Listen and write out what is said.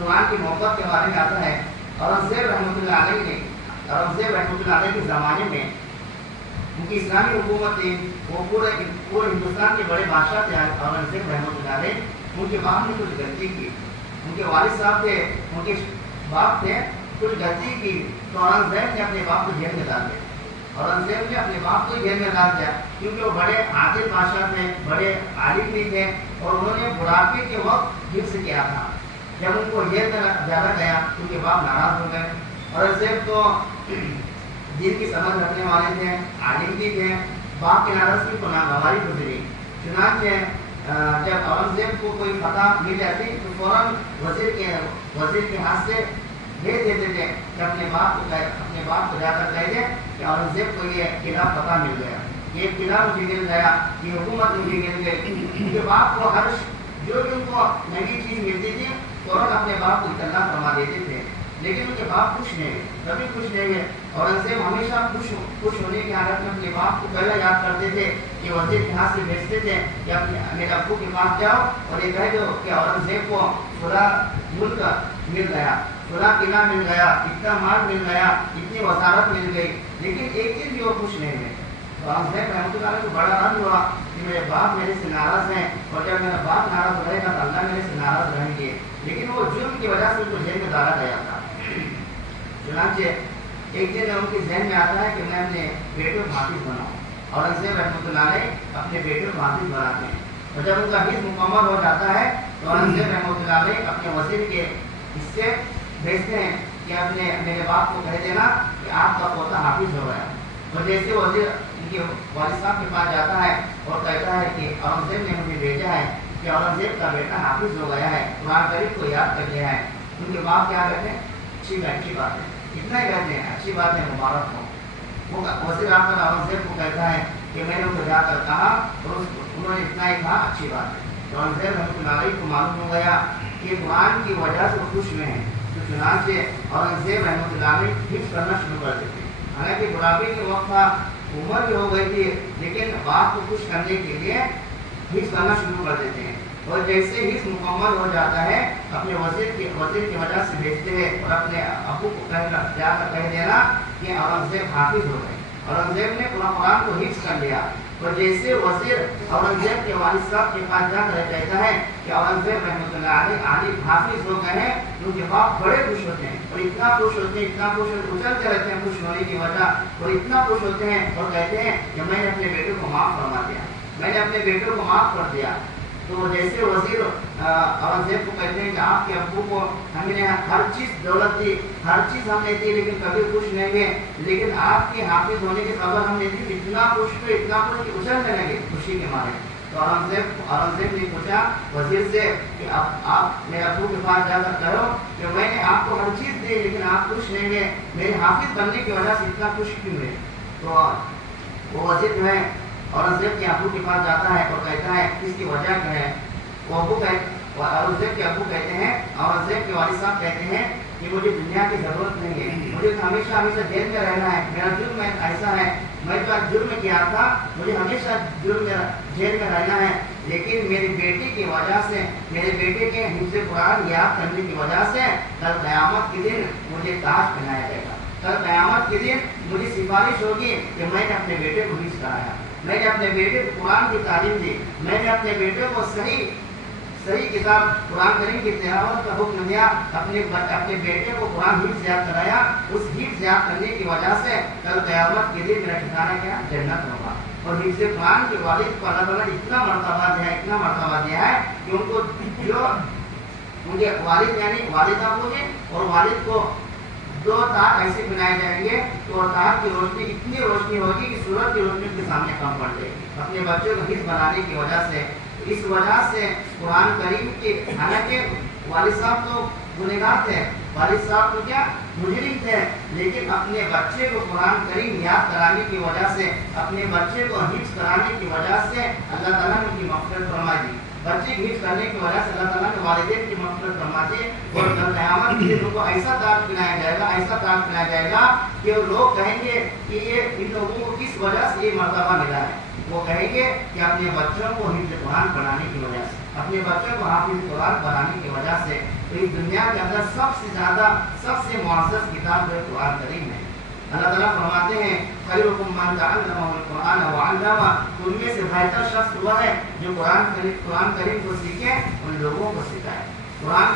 قرآن کی محبت کے بارے میں آتا ہے اورنگزیب رحمۃ اللہ علیہ نے اورنگزیب رحمۃ اللہ علیہ کے زمانے میں ان کی اسلامی حکومت تھی، وہ پورے ہندوستان کے بڑے بادشاہ تھے اورنگزیب رحمۃ اللہ علیہ. ان کے باپ نے کچھ غلطی کی، ان کے والد صاحب تھے، ان کے باپ تھے، کچھ غلطی کی تو اورنگزیب نے اپنے باپ کو جیل میں ڈال دیا. اورنگزیب نے اپنے باپ کو جیل میں ڈال دیا کیونکہ وہ بڑے عادل بادشاہ تھے، بڑے عالم بھی تھے اور انہوں نے بڑھاپے کے وقت حفظ کیا تھا. جب ان کو جیل میں ڈالا گیا ان کے باپ ناراض ہو گئے. اورنگزیب تو دین کی سمجھ رکھنے والے تھے، عالم بھی تھے، باپ کی ناراضگی کو ناگواری گزری. چنانچہ جب اورنگزیب کو کوئی فتح مل جاتی تو فوراً وزیر کے ہاتھ سے بھیج دیتے تھے کہ اپنے باپ کو جا کر کہہ دیں کہ اورنگزیب کو یہ قلعہ فتح مل گیا، یہ قلعہ مجھے مل گیا، یہ حکومت مجھے مل گئی. ان کے باپ کو ہر جو بھی ان کو نئی چیز ملتی تھی فوراً اپنے باپ کو اطلاع فرما دیتے تھے. لیکن ان کے باپ خوش نہیں ہوئے، کبھی خوش نہیں ہوئے. اورنگزیب ہمیشہ خوش ہونے کی حالت میں اپنے باپ کو پہلے یاد کرتے تھے کہ وزیر کے ہاتھ سے بھیجتے تھے کہ میرے ابو کے پاس جاؤ اور یہ کہہ دو کہ اورنگزیب کو پورا ملک مل گیا، پورا قلعہ مل گیا، اتنا مال مل گیا، اتنی وزارت مل گئی. لیکن ایک دن بھی وہ خوش نہیں ہوئے. اورنگزیب رحمۃ اللہ علیہ کو بڑا رنج ہوا کہ میرے باپ میرے سے ناراض ہیں اور جب میرا باپ ناراض رہے گا تو اللہ میرے سے ناراض رہیں گے. لیکن وہ جرم کی وجہ سے ان کو جیل میں ڈالا گیا تھا. چنانچہ ایک دن ان کے ذہن میں آتا ہے کہ میں اپنے بیٹے کو حافظ بناؤں. اورنگزیب رحمۃ اللہ علیہ اپنے بیٹے کو حافظ بناتے ہیں اور جب ان کا حفظ مکمل ہو جاتا ہے تو اورنگزیب رحمۃ اللہ علیہ اپنے وزیر کے حصے بھیجتے ہیں کہ میرے باپ کو کہہ دینا کہ آپ کا پوتا حافظ ہو گیا. اور جیسے وزیر ان کے والد صاحب کے پاس جاتا ہے اور کہتا ہے کہ اورنگزیب نے مجھے بھیجا ہے کہ اورنگزیب کا بیٹا حافظ ہو گیا ہے، قرآن کریم کو یاد کر لیا ہے. ان کے باپ کیا کہتے ہیں؟ اچھی بات ہے، اتنا ہی کہتے ہیں اچھی بات ہے، مبارک ہو. وہ وزیر آ کر اورنگزیب کو کہتا ہے کہ میں نے ان کو جا کر کہا اور انہوں نے اتنا ہی کہا اچھی بات ہے. تو اورنگزیب رحمۃ اللہ علیہ کو معلوم ہو گیا کہ قرآن کی وجہ سے خوش ہوئے ہیں. تو چنانچہ اورنگزیب رحمۃ اللہ علیہ حفظ کرنا شروع کر دیتے. حالانکہ بڑھاپے کے وقت تھا، عمر بھی ہو گئی تھی، لیکن باپ کو خوش کرنے کے لیے حفظ کرنا شروع کر دیتے ہیں. اور جیسے حفظ مکمل ہو جاتا ہے اپنے وزیر کی وجہ سے بھیجتے ہیں اور اپنے ابو کو جا کر کہہ دینا کہ اورنگزیب حافظ ہو گئے. اورنگزیب نے قرآن کو حفظ کر لیا. اور جیسے وزیر اورنگزیب کے والد صاحب کے پاس جا کر کہتا ہے کہ اورنگزیب رحمۃ اللہ علیہ عالم حافظ ہو گئے ہیں، ان کے باپ بڑے خوش ہوتے ہیں اور اتنا خوش ہوتے ہیں اچھلتے رہتے ہیں خوش ہونے کی وجہ، اور اتنا خوش ہوتے ہیں اور کہتے ہیں کہ میں نے اپنے بیٹے کو معاف فرما دیا، میں نے اپنے بیٹے کو معاف کر دیا. تو جیسے وزیر اورنگزیب کو کہتے ہیں کہ آپ کے ابو کو ہم نے ہر چیز دولت دی، ہر چیز ہم نے دی، لیکن کبھی خوش نہیں ہوئے، لیکن آپ کے حافظ ہونے کی خبر ہم نے دی، اتنا خوش ہوئے اتنا خوش کہ اچھلنے لگے خوشی کے مارے. تو اورنگزیب نے پوچھا وزیر سے کہ آپ میرے ابو کے پاس جا کر کہو کہ میں نے آپ کو ہر چیز دی لیکن آپ خوش نہیں ہوئے، میرے حافظ بننے کی وجہ سے اتنا خوش کیوں ہوئے. تو وہ وزیر جو ہے اورنگزیب کے ابو کے پاس جاتا ہے اور کہتا ہے اس کی وجہ کیا ہے. وہ اورنگزیب کے ابو کہتے ہیں، اورنگزیب کے والد صاحب کہتے ہیں کہ مجھے دنیا کی ضرورت نہیں ہے، مجھے ہمیشہ جیل میں رہنا ہے، میرا جرم ایسا ہے، میں جو جرم کیا تھا مجھے ہمیشہ جیل میں رہنا ہے. لیکن میری بیٹی کی وجہ سے، میرے بیٹے کے حفظ قرآن یاد کرنے کی وجہ سے کل قیامت کے دن مجھے تاج پہنایا جائے گا. کل قیامت کے دن مجھے سفارش ہوگی کہ میں نے اپنے بیٹے کو حفظ کرایا، میں نے اپنے بیٹے کو قرآن کی تعلیم دی، میں نے اپنے بیٹے کو صحیح کتاب قرآن کریم کی تلاوت کا حکم دیا، اپنے بیٹے کو قرآن حفظ یاد کرایا. اس حفظ یاد کرنے کی وجہ سے کل قیامت کے دن میرا ٹھکانہ کیا؟ جنت ہوگا. اور حفظ قرآن کے والد کو اللہ تعالیٰ نے اتنا مرتبہ دیا ہے کہ ان کو جو ان کے والد یعنی والدہ کو بھی اور والد کو 2 تاج ایسے بنائے جائیں گے تو تاج کی روشنی اتنی روشنی ہوگی کہ سورج کی روشنی کے سامنے کم پڑ جائے گی اپنے بچوں کو حفظ بنانے کی وجہ سے. اس وجہ سے قرآن کریم کے، حالانکہ والد صاحب تو گنہگار تھے، والد صاحب تو کیا مجرم تھے، لیکن اپنے بچے کو قرآن کریم یاد کرانے کی وجہ سے، اپنے بچے کو حفظ کرانے کی وجہ سے اللہ تعالیٰ نے ان کی مغفرت فرما دی. بچے کی حفظ کرنے کی وجہ سے اللہ تعالیٰ نے والدین کی مغفرت فرما دی. اور کل قیامت کے دن ان کو ایسا تاج پہنایا جائے گا کہ وہ لوگ کہیں گے کہ یہ ان لوگوں کو کس وجہ سے یہ مرتبہ ملا ہے. وہ کہیں گے کہ اپنے بچوں کو حفظ قرآن پڑھانے کی وجہ سے، اپنے بچوں کو حافظ قرآن بنانے کی وجہ سے. تو اس دنیا کے اندر سب سے زیادہ سب سے معزز کتاب جو ہے قرآن کریم ہے. اللہ تعالیٰ فرماتے ہیں خیرکم من تعلم القرآن وعلمہ، تم میں سے بہتر شخص ہوا ہے جو قرآن کریم کو سیکھے، ان لوگوں کو سکھائے. قرآن